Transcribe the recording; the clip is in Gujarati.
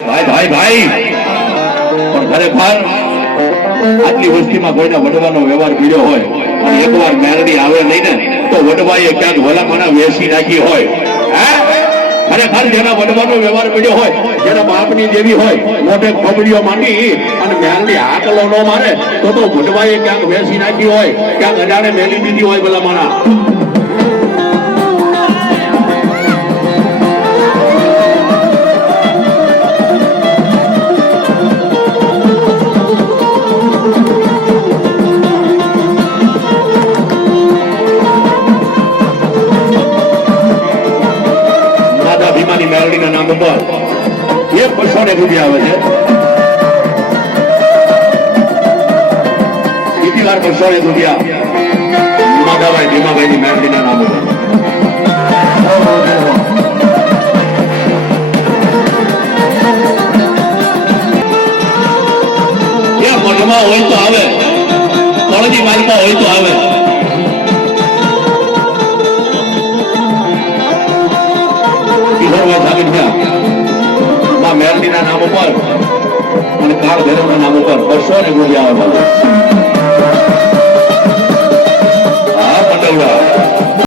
ભાઈ ભાઈ ભાઈ પણ ખરેખર આટલી વસ્તીમાં કોઈના વડવાનો વ્યવહાર પીડ્યો હોય અને એકવાર મેરડી આવે નહીં ને તો વડવાએ ક્યાંક ભલામણા વેસી નાખી હોય. ખરેખર જેના વડવાનો વ્યવહાર પીડ્યો હોય, જેના બાપની જેવી હોય, મોઢે ખોબડીઓ માંડી અને મેરડી હાકલો ન મારે તો વડવાએ ક્યાંક વેસી નાખી હોય, ક્યાંક અજાણે મેલી દીધી હોય ભલામણા. મેરડીના નામ ઉપર 100 રૂપિયા આવે છે. બીજી વાર 200 રૂપિયા માધાભાઈ ભીમાભાઈ મેરડીના નામ ઉપર. એ મઠમાં હોય તો આવે, તળજી માલમાં હોય તો આવે. મેરડીના નામ ઉપર અને કાળ ભૈરવના નામ ઉપર 200 રૂપિયા આવે.